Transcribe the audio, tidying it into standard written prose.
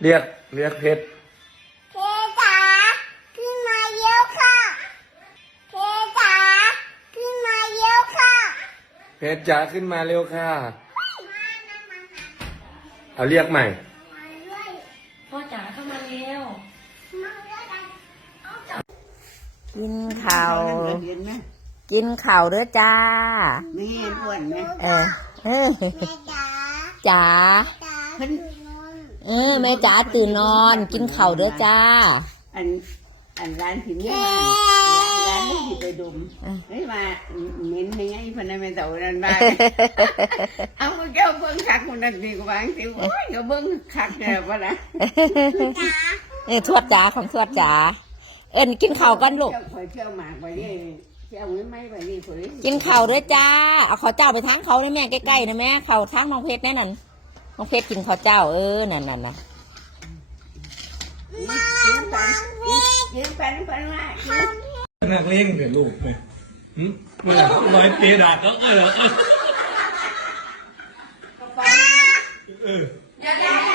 เรียกเพชรเพจ๋าขึ้นมาเยอะค่ะเพจ๋าขึ้นมาเยอะค่ะเพชรจ๋าขึ้นมาเร็วค่ะเอาเรียกใหม่พ่อจ๋าเข้ามาเร็วกินข้าวกินข้าวเด้อจ้านี่อ้วนไหมเออแม่จ๋าจ๋าเพิ่นแม่จ๋าตื่นนอนกินข้าวเด้อจ้าอันร้านที่นี่ร้านนี้ที่ไปดมไม่มาเน้นยังไงพนักงานเต่านั่นบ้างเอาเจ้าเบิ้งคักคนนั้นดีกว่าสิโอ้ยเบิ้งคักเนี่ยป่ะนะทวดจ๋าของทวดจ๋ากินข้าวกันลูกกินข้าวด้วยจ้าเอาข้าวเจ้าไปทางเขาได้แม่ใกล้ๆนะแม่ข้าวทางน้องเพชรแน่นั่นน้องเพชรกินข้าวเจ้านั่นนักเลี้ยงเดี๋ยวลูกไหมเมื่อร้อยปีด่าก็อย่าได้